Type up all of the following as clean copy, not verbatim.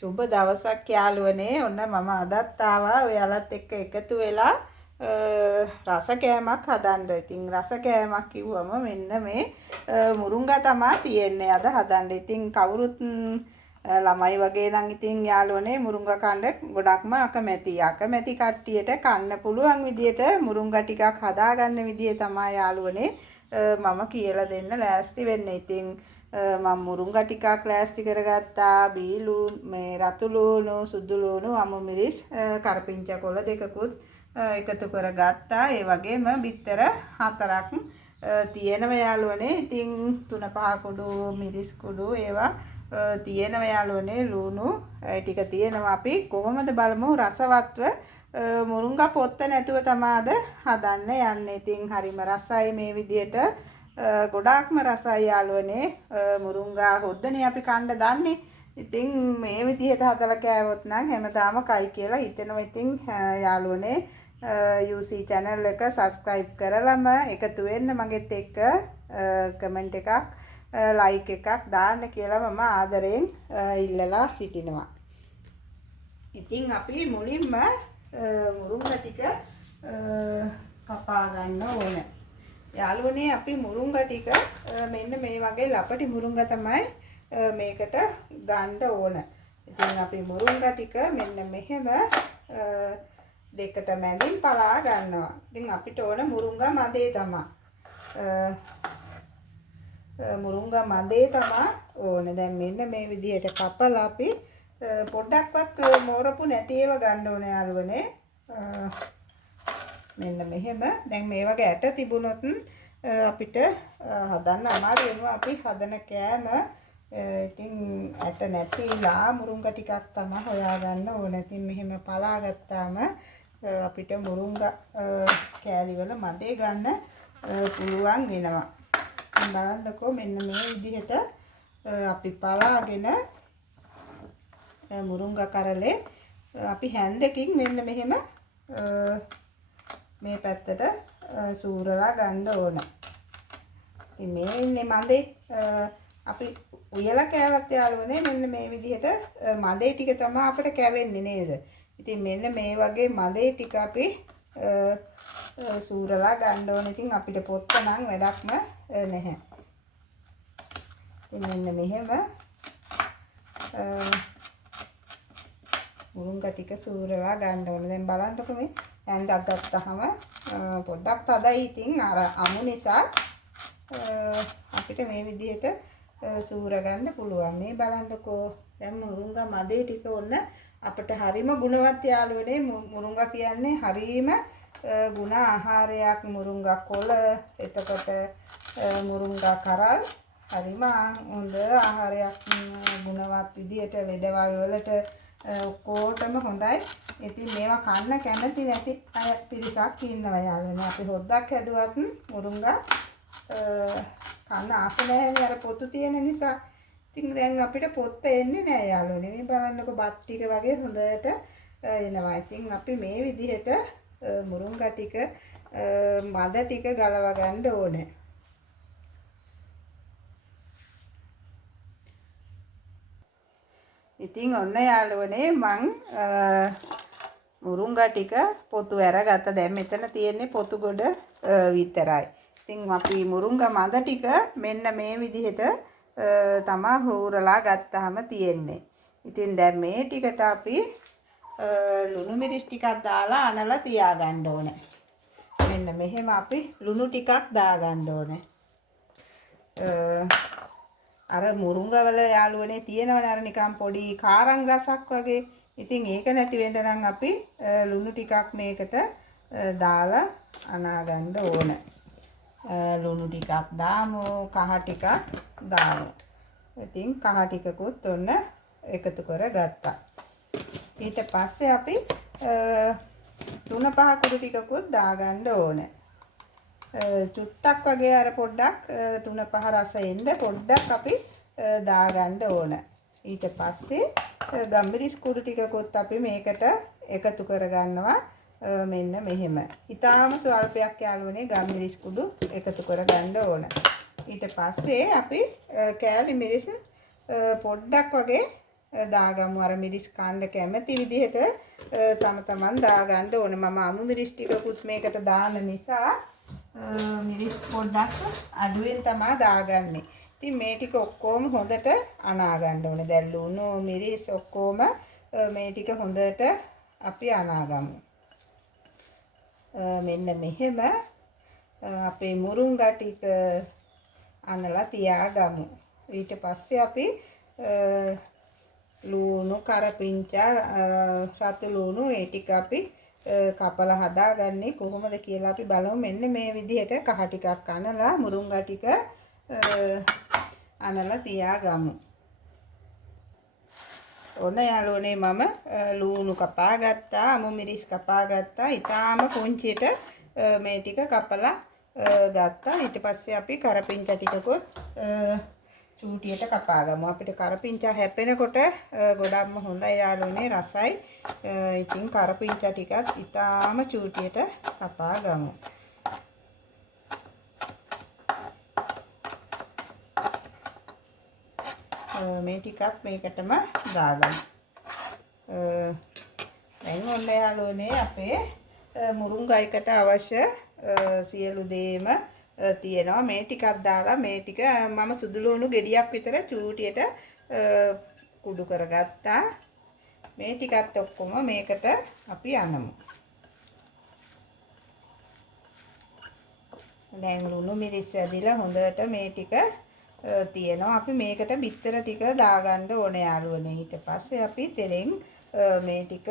සුබ දවසක් යාළුවනේ. ඔන්න මම අදත් ආවා ඔයාලත් එක්ක එකතු වෙලා රස කෑමක් හදන්න. ඉතින් රස කෑමක් කිව්වම මෙන්න මේ මුරුංගා තමයි තියෙන්නේ අද හදන්න. ඉතින් කවුරුත් ළමයි වගේ නම් ඉතින් යාළුවනේ මුරුංගා කන්න ගොඩක්ම අකමැති. අකමැති කට්ටියට කන්න පුළුවන් විදියට මුරුංගා ටිකක් හදාගන්න විදිය තමයි යාළුවනේ මම කියලා දෙන්න ලෑස්ති වෙන්නේ. ඉතින් මම මුරුංගා ටිකක් ලෑස්ති කරගත්තා. බීලු මේ රතු ලුණු, සුදු ලුණු, අමු මිරිස්, කරපිංචා කොළ දෙකකුත් එකතු කරගත්තා. ඒ වගේම බිත්තර 4ක් තියෙනවා යාළුවනේ. ඉතින් 3-5 කුඩු මිරිස් කුඩු ඒවා තියෙනවා යාළුවනේ. ලුණු ඒ ටික තියෙනවා. අපි කොහොමද බලමු රසවත්ව මුරුංගා පොත්ත නැතුව තමයි අද හදන්න යන්නේ. ඉතින් හරිම රසයි මේ විදියට. ගොඩාක්ම රසයි යාළුවනේ. මුරුංගා හොද්දනේ අපි කන්න දන්නේ. ඉතින් මේ විදිහට හදලා කෑවොත් නම් හැමදාම කයි කියලා හිතෙනවා. ඉතින් යාළුවනේ UC channel එක subscribe කරලම එකතු වෙන්න මගෙත් එක්ක කමෙන්ට් එකක් like එකක් දාන්න කියලා මම ආදරෙන් ඉල්ලලා සිටිනවා. ඉතින් අපි මුලින්ම මුරුංගා ටික කපා ගන්න ඕනේ. යාළුවනේ අපි මුරුංගා ටික මෙන්න මේ වගේ ලපටි මුරුංගා තමයි මේකට ගන්න ඕන. ඉතින් අපි මුරුංගා ටික මෙන්න මෙහෙම දෙකට මැදින් පලා ගන්නවා. ඉතින් අපිට ඕන මුරුංගා මදේ තමයි. මුරුංගා මදේ තමයි ඕනේ. දැන් මෙන්න මේ විදිහට කපලා අපි පොඩ්ඩක්වත් මෝරපු නැති ඒවා ගන්න ඕනේ යාළුවනේ. මෙන්න මෙහෙම. දැන් මේ වගේ ඇට තිබුණොත් අපිට හදන්න අමාරු වෙනවා. අපි හදන කෑම ඉතින් ඇට නැතිලා මුරුංගා ටිකක් තමයි හොයාගන්න ඕන. ඉතින් මෙහෙම පලා ගත්තාම අපිට මුරුංගා කෑලි වල මදේ ගන්න පුළුවන් වෙනවා. බලන්නකෝ මෙන්න මේ විදිහට අපි පලාගෙන මුරුංගා කරලේ අපි හැන්දකින් මෙන්න මෙහෙම මේ පැත්තට සූරලා ගන්න ඕන. ඉතින් මේ ඉන්නේ මදේ. අපි උයලා කෑවත් යාළුවනේ මෙන්න මේ විදිහට මදේ ටික තමයි අපිට කැවෙන්නේ නේද? ඉතින් මෙන්න මේ වගේ මදේ ටික අපි සූරලා ගන්න ඕන. ඉතින් අපිට පොත්ත නම් වැඩක්ම නැහැ. ඉතින් මෙන්න මෙහෙම මුරුංගා ටික සූරලා ගන්න ඕන. දැන් බලන්නකො මේ ඇඳක් ගත්තාම පොඩ්ඩක් තදයි. ඉතින් අර අමු නිසා අපිට මේ විදිහට සූර ගන්න පුළුවන්. මේ බලන්නකෝ දැන් මුරුංගා මදේ ටික ඔන්න අපිට හරිම ගුණවත් යාළුවනේ. මුරුංගා කියන්නේ හරිම ගුණ ආහාරයක්. මුරුංගා කොළ, එතකොට මුරුංගා කරල් හරිම හොඳ ආහාරයක්. ගුණවත් විදියට ලෙඩවල් වලට ඔක්කොටම හොඳයි. ඉතින් මේවා කන්න කැමති නැති අය පිරිසක් ඉන්නවා යාළුවනේ. අපි හොද්දක් හැදුවත් මුරුංගා කන්න ආස නැහැ අර පොතු තියෙන නිසා. ඉතින් දැන් අපිට පොත්ත එන්නේ නැහැ යාළුවනේ. මේ බලන්නකො බත් ටික වගේ හොඳට එනවා. ඉතින් අපි මේ විදිහට මුරුංගා ටික මද ටික ගලව ගන්න ඕනේ. ඉතින් ඔන්න යාළුවනේ මං මුරුංගා ටික පොතු අරගත්ත. දැන් මෙතන තියෙන්නේ පොතු ගොඩ විතරයි. ඉතින් අපි මුරුංගා මද ටික මෙන්න මේ විදිහට තමා හූරලා ගත්තාම තියෙන්නේ. ඉතින් දැන් මේ ටිකට අපි ලුණු මිරිස් ටිකක් දාලා අනලා තියාගන්න ඕනේ. මෙන්න මෙහෙම අපි ලුණු ටිකක් දාගන්න ඕනේ. අර මුරුංගා වල යාළුවනේ තියෙනවනේ අර නිකන් පොඩි කාරං රසක් වගේ. ඉතින් ඒක නැති වෙන්න නම් අපි ලුණු ටිකක් මේකට දාලා අනා ගන්න ඕන. ලුණු ටිකක් දාමු, කහ ටිකක් දාමු. ඉතින් කහ ටිකකුත් ඔන්න එකතු කරගත්තා. ඊට පස්සේ අපි 3-5 කුඩු ටිකකුත් දාගන්න ඕන. චුට්ටක් වගේ අර පොඩ්ඩක් 3-5 රස එන්න පොඩ්ඩක් අපි දාගන්න ඕන. ඊට පස්සේ ගම්මිරිස් කුඩු ටිකකුත් අපි මේකට එකතු කරගන්නවා. මෙන්න මෙහෙම. ඊටාම ස්වල්පයක් යාළුවනේ ගම්මිරිස් කුඩු එකතු කරගන්න ඕන. ඊට පස්සේ අපි කෑලි මිරිස් පොඩ්ඩක් වගේ දාගමු. අර මිරිස් කන්න කැමති විදිහට තම තමන් දාගන්න ඕනේ. මම අමු මිරිස් ටිකකුත් මේකට දාන නිසා මිරිස් පොඩ්ඩක් අඩුවෙන් තමයි දාගන්නේ. ඉතින් මේ ටික ඔක්කොම හොඳට අනා ගන්න ඕනේ. දැන් ලුණු මිරිස් ඔක්කොම මේ ටික හොඳට අපි අනාගමු. මෙන්න මෙහෙම අපේ මුරුංගා ටික අනලා තියාගමු. ඊට පස්සේ අපි ලුණු කරපිංචා රතු ලුණු ඒ ටික අපි කපලා හදාගන්නේ කොහොමද කියලා අපි බලමු. මෙන්න මේ විදිහට කහ ටිකක් අනලා මුරුංගා ටික අනලා තියාගමු. ඔන්න යාළුවනේ මම ලුණු කපා ගත්තා, අමු මිරිස් කපා ගත්තා. ඊටාම පුංචියට මේ ටික කපලා ගත්තා. ඊට පස්සේ අපි කරපිංචා ටිකකුත් චූටියට කපා ගමු. අපිට කරපිංචා හැපෙනකොට ගොඩක්ම හොඳයි යාළුවනේ, රසයි. ඉතින් කරපිංචා ටිකත් ඊටාම චූටියට කපා ගමු. මේ ටිකත් මේකටම දාගමු. දැන් ඔන්න යාළුවනේ අපේ මුරුංගා එකට අවශ්‍ය සියලු දේම තියෙනවා. මේ ටිකක් දාලා මේ ටික මම සුදු ලුණු ගෙඩියක් විතර චූටියට කුඩු කරගත්තා. මේ ටිකත් ඔක්කොම මේකට අපි අනමු. දැන් ලුණු මිරිස් වැදිලා හොඳට මේ ටික තියෙනවා. අපි මේකට බිත්තර ටික දාගන්න ඕනේ යාළුවනේ. ඊට පස්සේ අපි තෙලෙන් මේ ටික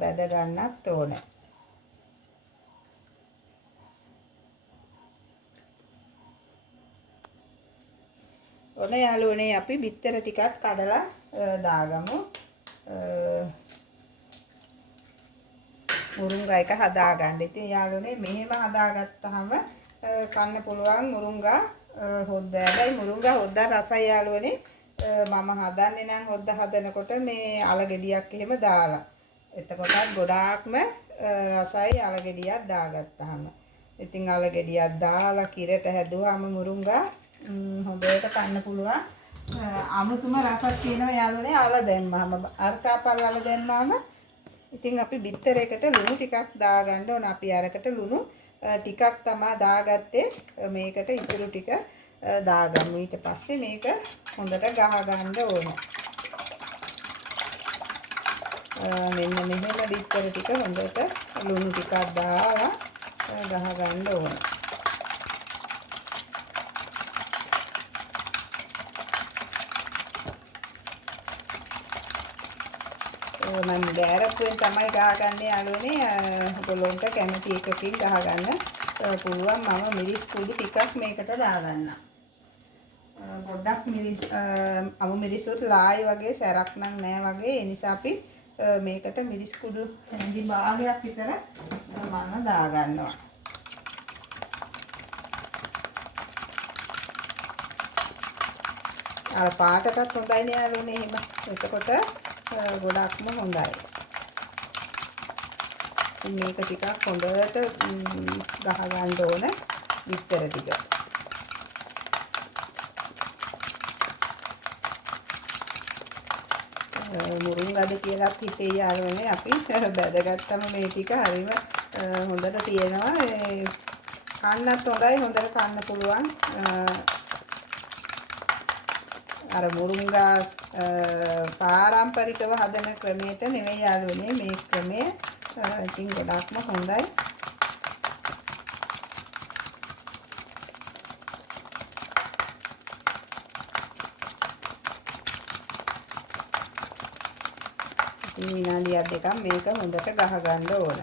බැද ගන්නත් ඕනේ. ඔන්න යාළුවනේ අපි බිත්තර ටිකක් කඩලා දාගමු. මුරුංගා එක හදාගන්න. ඉතින් යාළුවනේ මෙහෙම හදාගත්තාම කන්න පුළුවන් මුරුංගා හොද්ද. හැබැයි මුරුංගා හොද්ද රසයි යාළුවනේ. මම හදන්නේ නම් හොද්ද හදනකොට මේ අල ගෙඩියක් එහෙම දාලා. එතකොටත් ගොඩාක්ම රසයි අල ගෙඩියක් දාගත්තාම. ඉතින් අල ගෙඩියක් දාලා කිරට හැදුවාම මුරුංගා හොඳට කන්න පුළුවන්. අමුතුම රසක් තියෙනවා යාළුවනේ අල දැම්මම. අර්ථාපල් අල දැම්මම ඉතින් අපි බිත්තරයකට ලුණු ටිකක් දාගන්න ඕන. අපි අරකට ලුණු ටිකක් තමයි දාගත්තේ. මේකට ඉතුරු ටික දාගමු. ඊට පස්සේ මේක හොඳට ගහ ගන්න ඕන. මෙන්න මෙහෙම බිත්තර ටික හොඳට ලුණු ටිකක් දාලා ගහ ගන්න ඕන. මම ගෑරප්පුවෙන් තමයි ගහගන්නේ යාළුවනේ. ඔයගොල්ලන්ට කැමති එකකින් ගහගන්න පුළුවන්. මම මිරිස් කුඩු ටිකක් මේකට දාගන්නම්. පොඩ්ඩක් මිරිස් අමු මිරිසුත් ලායි වගේ සැරක් නම් නෑ වගේ. ඒ නිසා අපි මේකට මිරිස් කුඩු හැඳි භාගයක් විතර මම දාගන්නවා. අර පාටටත් හොඳයි නේ යාළුවනේ එහෙම. එතකොට ගොඩක්ම හොඳයි. මේක ටිකක් හොඳට ගහ ගන්න ඕන බිත්තර ටික. මුරුංගාද කියලා හිතේ යාළුවනේ අපි බැදගත්තම මේ ටික හරිම හොඳට තියෙනවා. කන්නත් හොඳයි, හොඳට කන්න පුළුවන්. අර මුරුංගා පාරම්පරිකව හදන ක්‍රමයට නෙමෙයි යාළුවනේ මේ ක්‍රමය. ඉතින් ගොඩක්ම හොඳයි. ඉතින් විනාඩියක් දෙකක් මේක හොඳට ගහ ගන්න ඕන.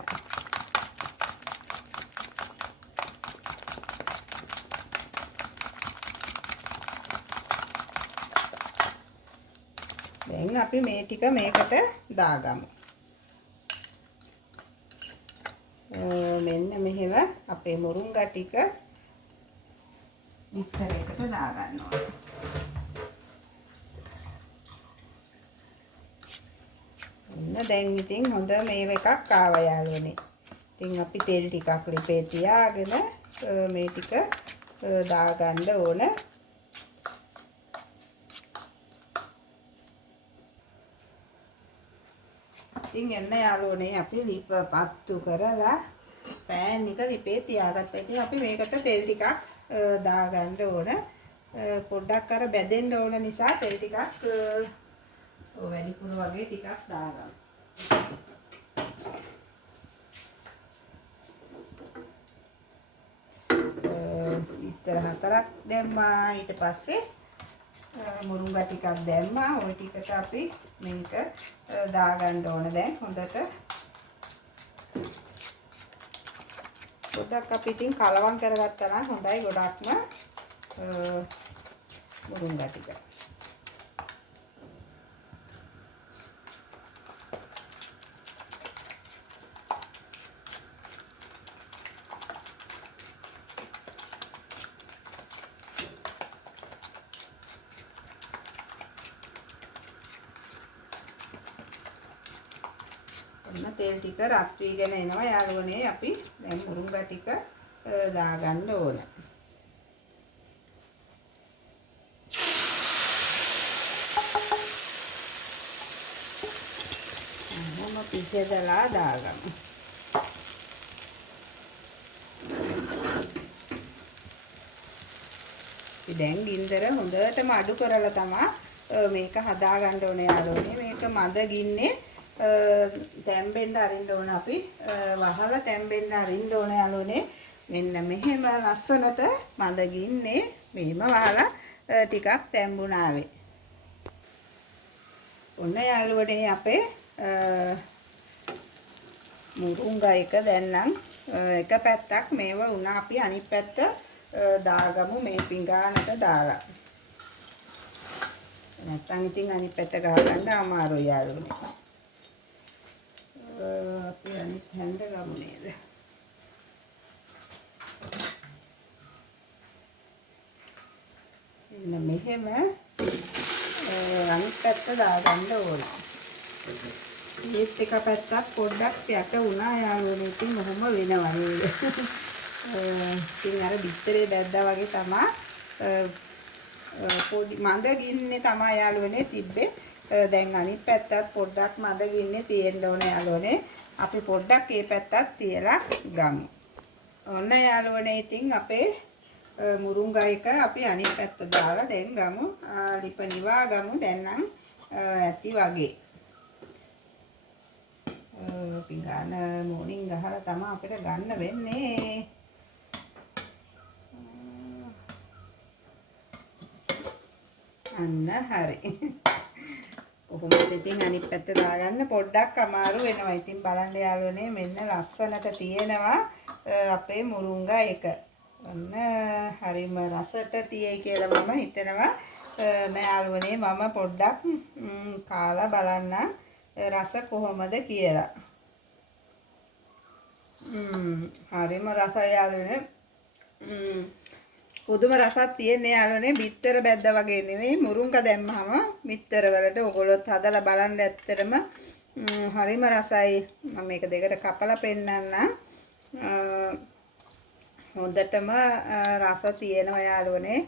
දැන් අපි මේ ටික මේකට දාගමු. මෙන්න මෙහෙම අපේ මුරුංගා ටික බිත්තරයකට දාගන්න ඕනේ. දැන් ඉතින් හොඳ මේව එකක් ආවා යාළුවනේ. ඉතින් අපි තෙල් ටිකක් ලිපේ තියාගෙන මේ ටික දාගන්න ඕන. ඉතින් එන්න යාළුවනේ අපි ලිප පත්තු කරලා පෑන් එක ලිපේ තියාගත්තා. ඉතින් අපි මේකට තෙල් ටිකක් දාගන්න ඕන. පොඩ්ඩක් අර බැදෙන්න ඕන නිසා තෙල් ටිකක් වැඩිපුර වගේ ටිකක් දාගන්න. ඉතර 4ක් දැම්මා. ඊට පස්සේ මුරුංගා ටිකක් දැම්මා. ওই ටිකට අපි මේක දාගන්න ඕන. දැන් හොඳට පොඩ්ඩක් අපි ඉතින් කලවම් කරගත්තා නම් හොඳයි ගොඩක්ම මුරුංගා ටික. තෙල් ටික රත් වීගෙන එනවා යාළුවනේ. අපි දැන් මුරුංගා ටික දාගන්න ඕන. මොන පිටදලා දාගමු. දැන් ගින්දර හොඳටම අඩු කරලා තමයි මේක හදාගන්න ඕනේ යාළුවනේ. මේක මද ගින්නේ තැම්බෙන්න අරින්න ඕන. අපි වහලා තැම්බෙන්න අරින්න ඕන යාළුවනේ. මෙන්න මෙහෙම ලස්සනට මද ගින්නේ මෙහෙම වහලා ටිකක් තැම්බුණාවේ. ඔන්න යාළුවනේ අපේ මුරුංගා එක දැන් නම් එක පැත්තක් මේව උනා. අපි අනිත් පැත්ත දාගමු මේ පිඟානට දාලා. නැත්තම් ඉතින් අනිත් පැත්ත ගහගන්න අමාරුයි යාළුවනේ. අපි අනිත් හැන්ද ගමු නේද? මෙන්න මෙහෙම අනිත් පැත්ත දාගන්න ඕන. මේත් එක පැත්තක් පොඩ්ඩක් යට වුණා යාළුවනේ. ඉතින් ඔහොම වෙනවා නේද? ඉතින් අර බිත්තරේ බැද්දා වගේ තමයි පොඩි මඳ ගින්නේ තමයි යාළුවනේ තිබ්බේ. දැන් අනිත් පැත්තත් පොඩ්ඩක් මද ගින්නේ තියෙන්න ඕන යාළුවනේ. අපි පොඩ්ඩක් මේ පැත්තත් තියලා ගමු. ඔන්න යාළුවනේ ඉතින් අපේ මුරුංගා එක අපි අනිත් පැත්ත දාලා දැන් ගමු. ලිප නිවා ගමු. දැන් නම් ඇති වගේ. පිඟාන මොනින් ගහලා තමයි අපිට ගන්න වෙන්නේ. අන්න හරි. කොහොමද ඉතින් අනිත් පැත්ත දාගන්න පොඩ්ඩක් අමාරු වෙනවා. ඉතින් බලන්න යාළුවනේ මෙන්න ලස්සනට තියෙනවා අපේ මුරුංගා එක. ඔන්න හරිම රසට තියෙයි කියලා මම හිතනවා. යාළුවනේ මම පොඩ්ඩක් කාලා බලන්න රස කොහොමද කියලා. හරිම රසයි යාළුවනේ. පුදුම රසක් තියෙන්නේ යාළුවනේ. බිත්තර බැද්දා වගේ නෙවෙයි. මුරුංගා දැම්මම බිත්තර වලට ඔයගොල්ලොත් හදලා බලන්න. ඇත්තටම හරිම රසයි. මම මේක දෙකට කපලා පෙන්නන්නම්. හොඳටම රස තියෙනවා යාළුවනේ.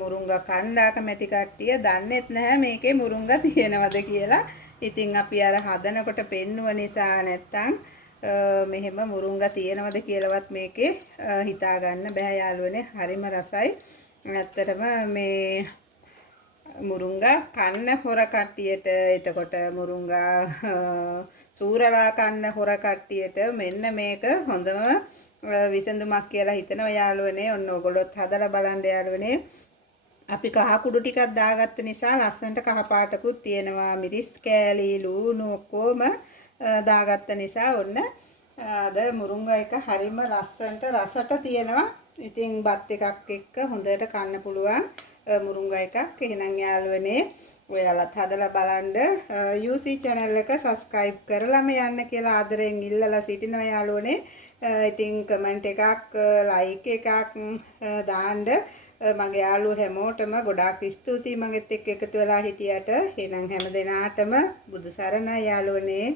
මුරුංගා කණ්ඩා කැමති කට්ටිය දන්නේත් නැහැ මේකේ මුරුංගා තියෙනවද කියලා. ඉතින් අපි අර හදනකොට පෙන්නුව නිසා නැත්තම් මෙහෙම මුරුංගා තියෙනවද කියලාවත් මේකේ හිතා ගන්න බෑ යාළුවනේ. හරිම රසයි. ඇත්තටම මේ මුරුංගා කන්න හොර කට්ටියට, එතකොට මුරුංගා සූරලා කන්න හොර කට්ටියට මෙන්න මේක හොඳම විසඳුමක් කියලා හිතනවා යාළුවනේ. ඔන්න ඔයගොල්ලොත් හදලා බලන්න යාළුවනේ. අපි කහ කුඩු ටිකක් දාගත්ත නිසා ලස්සනට කහ පාටකුත් තියෙනවා. මිරිස් කෑලි ලූණු ඔක්කොම දාගත්ත නිසා ඔන්න අද මුරුංගා එක හරිම ලස්සනට රසට තියෙනවා. ඉතින් බත් එකක් එක්ක හොඳට කන්න පුළුවන් මුරුංගා එකක්. එහෙනම් යාළුවනේ ඔයාලත් හදලා බලන්න. UC channel එක subscribe කරලාම යන්න කියලා ආදරෙන් ඉල්ලලා සිටිනවා යාළුවනේ. ඉතින් කමෙන්ට් එකක් ලයික් එකක් දාන්න. මගේ යාළුවෝ හැමෝටම ගොඩාක් ස්තුතියි මගෙත් එක්ක එකතු වෙලා හිටියට. එහෙනම් හැම දිනාටම බුදු සරණයි යාළුවනේ.